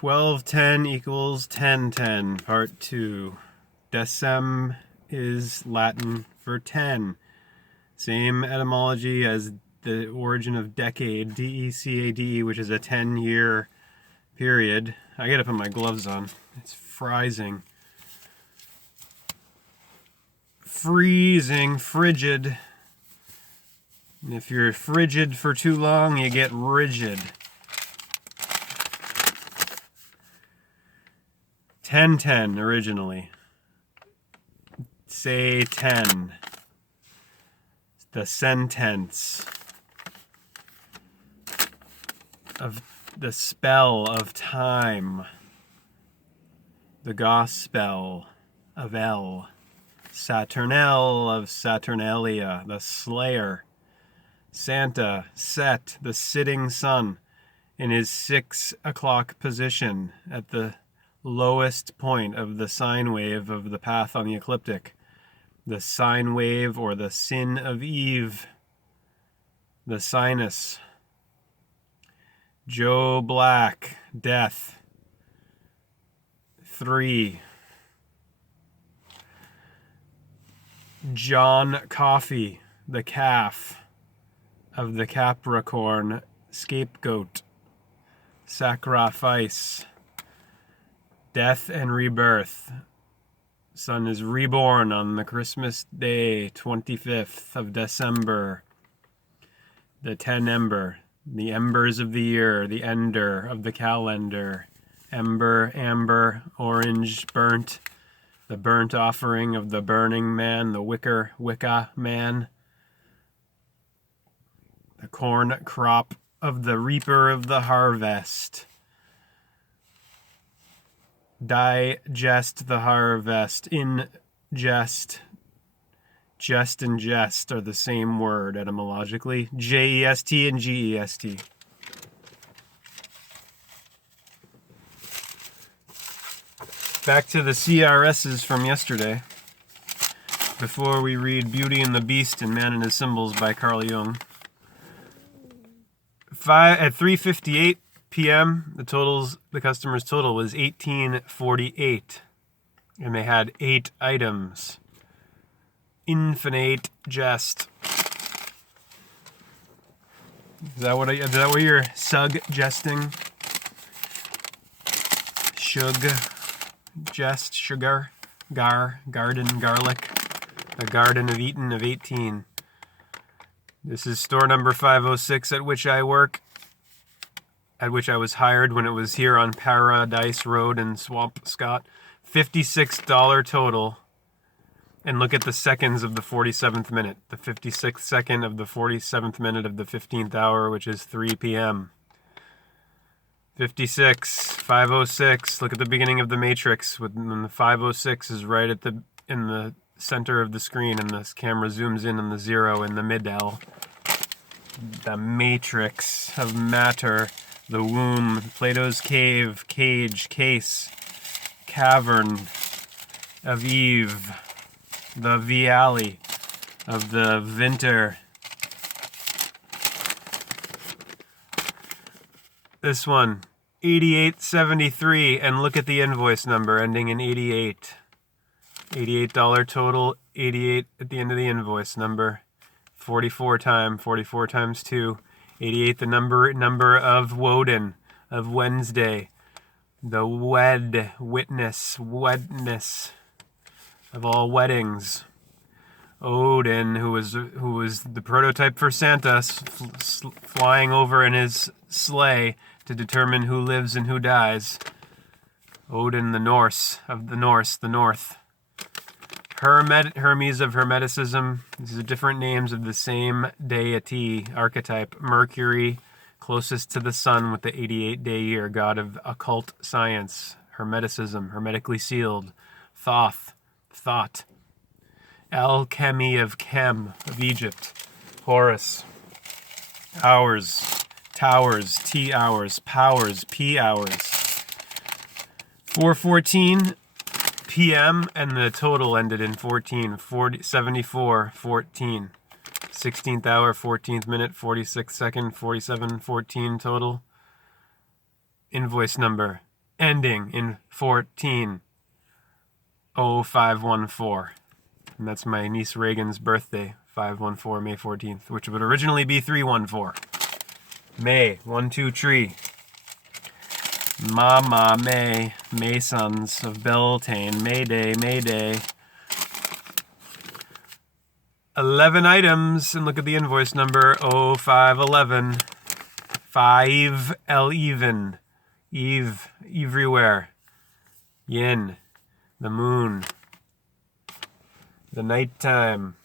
1210 equals 1010, part 2. Decem is Latin for 10. Same etymology as the origin of decade, D-E-C-A-D-E, which is a 10-year period. I gotta put my gloves on. It's freezing. Freezing, frigid. And if you're frigid for too long, you get rigid. 1010 originally. Say 10. The sentence of the spell of time. The gospel of El. Saturnel of Saturnalia, the slayer. Santa, Set, the sitting sun, in his 6 o'clock position at the lowest point of the sine wave of the path on the ecliptic. The sine wave, or the sin of Eve. The sinus. Joe Black, death. 3. John Coffey, the calf of the Capricorn scapegoat. Sacrifice. Death and rebirth. Sun is reborn on the Christmas day, 25th of December. The 10 ember, the embers of the year, the ender of the calendar. Ember, amber, orange, burnt. The burnt offering of the burning man, the Wicca man. The corn crop of the reaper of the harvest. Digest the harvest. Ingest. Jest and jest are the same word etymologically. J-E-S-T and G-E-S-T. Back to the CRSs from yesterday. Before we read Beauty and the Beast and Man and His Symbols by Carl Jung. At 3:58 p.m., the customer's total was $18.48, and they had 8 items. Infinite jest. Is that what you're suggesting? Jest, sugar, garden, garlic, a garden of Eden of 18. This is store number 506 at which I work, at which I was hired when it was here on Paradise Road in Swampscott. $56 total. And look at the seconds of the 47th minute. The 56th second of the 47th minute of the 15th hour, which is 3 p.m. 56, 506. Look at the beginning of the matrix. When the 506 is right in the center of the screen, and the camera zooms in on the 0 in the middle. The matrix of matter, the womb, Plato's cave, cage, case, cavern of Eve, the viale of the winter. This one, 8873, and look at the invoice number ending in 88. $88 total, 88 at the end of the invoice number. 44 times 2. 88, the number of Woden, of Wednesday. The witness of all weddings. Odin, who was the prototype for Santa, flying over in his sleigh to determine who lives and who dies. Odin, the Norse, the North. Hermes of Hermeticism. These are different names of the same deity, archetype. Mercury, closest to the sun with the 88-day year, god of occult science. Hermeticism, hermetically sealed. Thoth, thought. Alchemy of Chem, of Egypt. Horus. Hours, towers, T hours, powers, P hours. 4:14 p.m. and the total ended in 74, 14. 16th hour, 14th minute, 46th second, 47, 14 total. Invoice number ending in 140514. And that's my niece Reagan's birthday, 514, May 14th, which would originally be 314. May, 1, 2, 3. Mama May, Masons of Beltane, Mayday, Mayday. 11 items, and look at the invoice number, 0511. 5 L even. Eve, everywhere. Yin, the moon. The nighttime.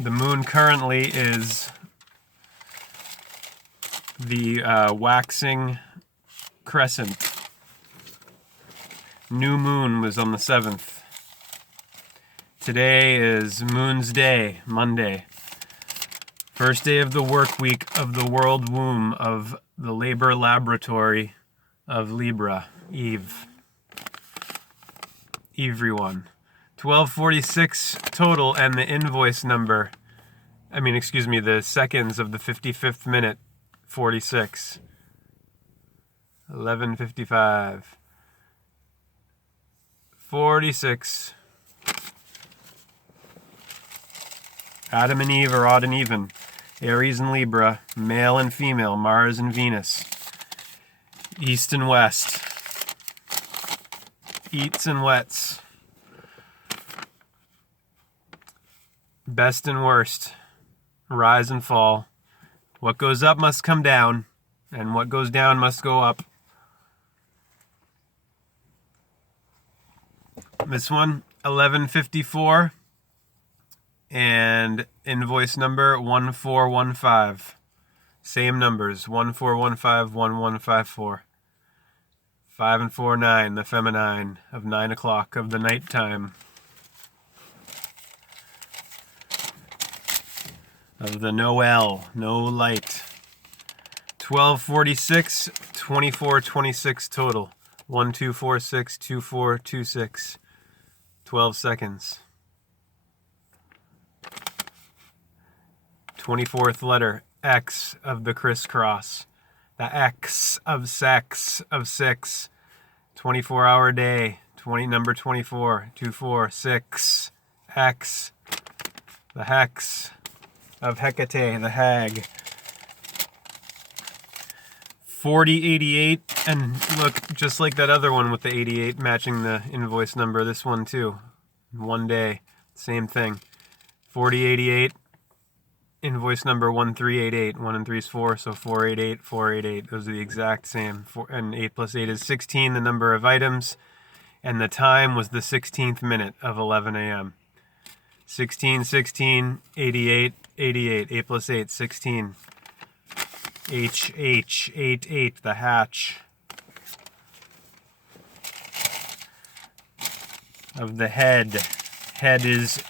The moon currently is the waxing crescent. New moon was on the 7th. Today is Moon's Day, Monday. First day of the work week of the world womb of the labor laboratory of Libra, Eve. Everyone. 1246 total, and the invoice number, the seconds of the 55th minute, 46. 11:55. 46. Adam and Eve are odd and even. Aries and Libra, male and female, Mars and Venus. East and west. Eats and wets. Best and worst. Rise and fall. What goes up must come down, and what goes down must go up. This one, 1154. And invoice number 1415. Same numbers, 1415, 1154. 5 and 4, 9, the feminine of 9 o'clock of the nighttime. Of the Noel, no light. 1246, 2426 total. 1246, 2426. 12 seconds. 24th letter, X of the crisscross. The X of sex of 6. 24-hour day, number 24, 246. X. The hex of Hecate, the hag. 4088, and look, just like that other one with the 88 matching the invoice number, this one too. One day, same thing. 4088. Invoice number 1388. 1 and 3 is 4, so 488, 488. Those are the exact same. And 8 plus 8 is 16, the number of items. And the time was the 16th minute of 11 a.m. 16, 16, 88, 88. 8 plus 8, 16. H, 8, 8, the hatch. Of the head. Head is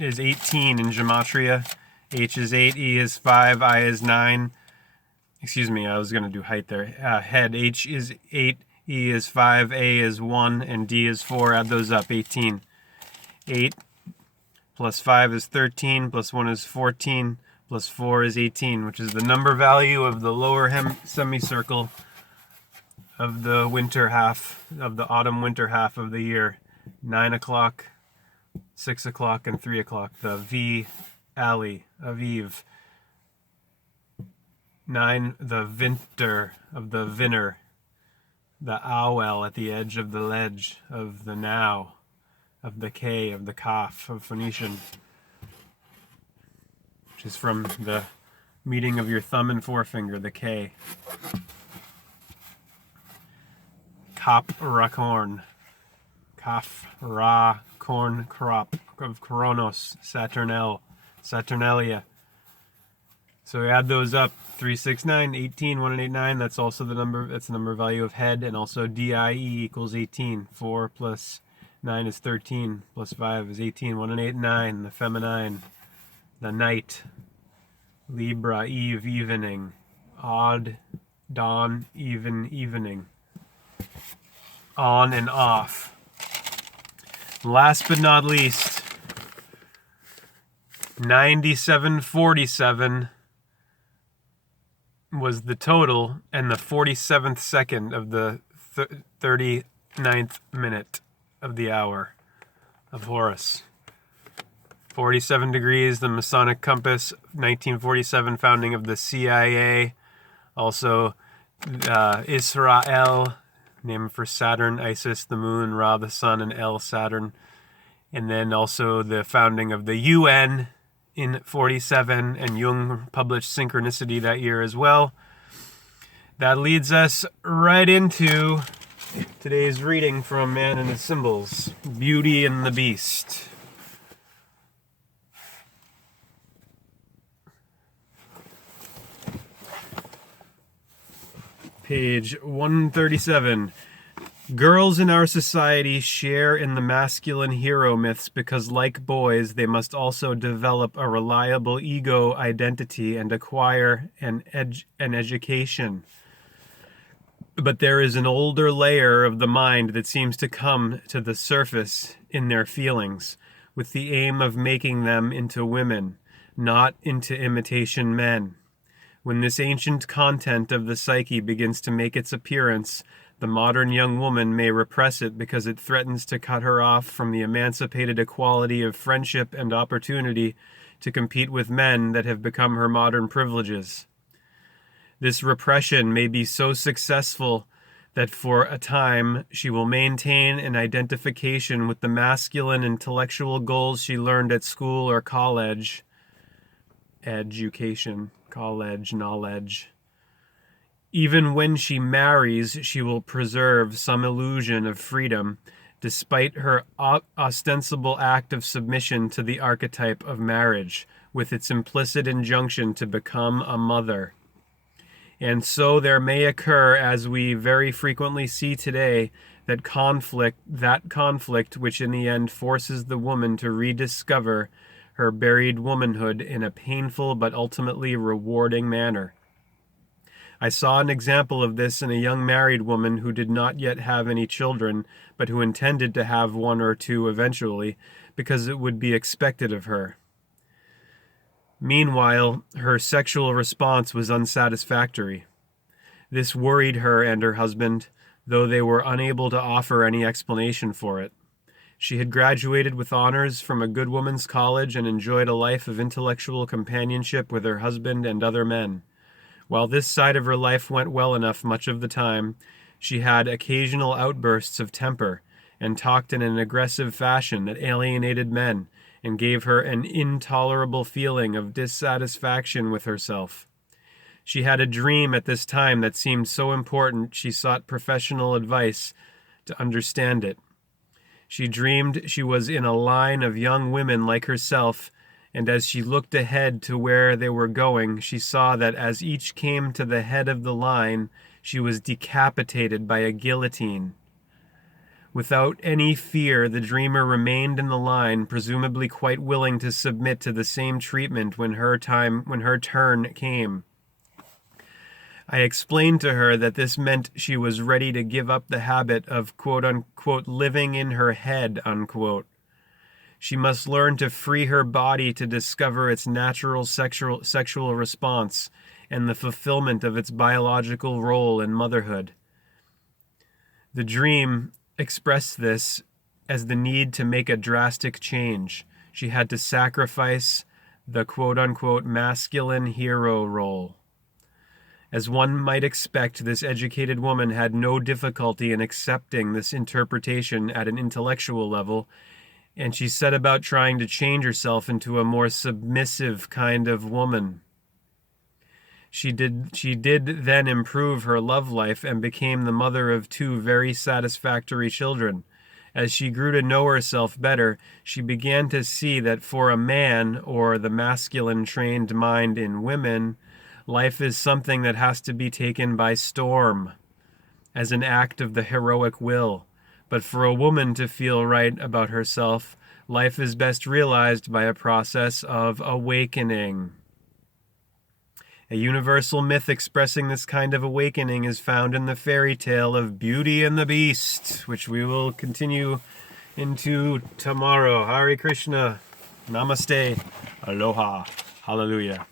18 in gematria. H is 8, E is 5, I is 9. Excuse me, I was going to do height there. Head, H is 8, E is 5, A is 1, and D is 4. Add those up, 18. 8 plus 5 is 13, plus 1 is 14, plus 4 is 18, which is the number value of the lower semicircle of the winter half, of the autumn-winter half of the year. 9 o'clock, 6 o'clock, and 3 o'clock. The V alley of Eve. 9, the winter of the vinner. The owl at the edge of the ledge of the now. Of the K, of the Kaf, of Phoenician. Which is from the meeting of your thumb and forefinger, the K. Kop Rakorn. Kaf Ra Korn Crop of Kronos, Saturnalia. So we add those up. 3, 6, 9, 18, 1 and 8, 9. That's also the number. That's the number value of head, and also DIE equals 18. 4 plus 9 is 13. Plus 5 is 18. 1 and 8, 9. The feminine. The night. Libra, Eve, evening. Odd, dawn, even, evening. On and off. Last but not least, 9747. was the total and the 47th second of the 39th minute of the hour of Horus. 47 degrees, the Masonic compass, 1947 founding of the CIA. Also, Israel, named for Saturn, Isis, the moon, Ra, the sun, and El, Saturn. And then also the founding of the UN in 47, and Jung published Synchronicity that year as well. That leads us right into today's reading from Man and His Symbols, Beauty and the Beast. Page 137. Girls in our society share in the masculine hero myths because, like boys, they must also develop a reliable ego identity and acquire an education. But there is an older layer of the mind that seems to come to the surface in their feelings, with the aim of making them into women, not into imitation men. When this ancient content of the psyche begins to make its appearance, the modern young woman may repress it because it threatens to cut her off from the emancipated equality of friendship and opportunity to compete with men that have become her modern privileges. This repression may be so successful that for a time she will maintain an identification with the masculine intellectual goals she learned at school or college. Education, college, knowledge. Even when she marries, she will preserve some illusion of freedom, despite her ostensible act of submission to the archetype of marriage, with its implicit injunction to become a mother. And so there may occur, as we very frequently see today, that conflict which in the end forces the woman to rediscover her buried womanhood in a painful but ultimately rewarding manner. I saw an example of this in a young married woman who did not yet have any children, but who intended to have one or two eventually, because it would be expected of her. Meanwhile, her sexual response was unsatisfactory. This worried her and her husband, though they were unable to offer any explanation for it. She had graduated with honors from a good woman's college and enjoyed a life of intellectual companionship with her husband and other men. While this side of her life went well enough much of the time, she had occasional outbursts of temper and talked in an aggressive fashion that alienated men and gave her an intolerable feeling of dissatisfaction with herself. She had a dream at this time that seemed so important she sought professional advice to understand it. She dreamed she was in a line of young women like herself, and as she looked ahead to where they were going, she saw that as each came to the head of the line, she was decapitated by a guillotine. Without any fear, the dreamer remained in the line, presumably quite willing to submit to the same treatment when her turn came. I explained to her that this meant she was ready to give up the habit of quote-unquote living in her head, unquote. She must learn to free her body to discover its natural sexual response and the fulfillment of its biological role in motherhood. The dream expressed this as the need to make a drastic change. She had to sacrifice the quote-unquote masculine hero role. As one might expect, this educated woman had no difficulty in accepting this interpretation at an intellectual level, and she set about trying to change herself into a more submissive kind of woman. She did then improve her love life and became the mother of 2 very satisfactory children. As she grew to know herself better, she began to see that for a man, or the masculine trained mind in women, life is something that has to be taken by storm, as an act of the heroic will. But for a woman to feel right about herself, life is best realized by a process of awakening. A universal myth expressing this kind of awakening is found in the fairy tale of Beauty and the Beast, which we will continue into tomorrow. Hare Krishna. Namaste. Aloha. Hallelujah.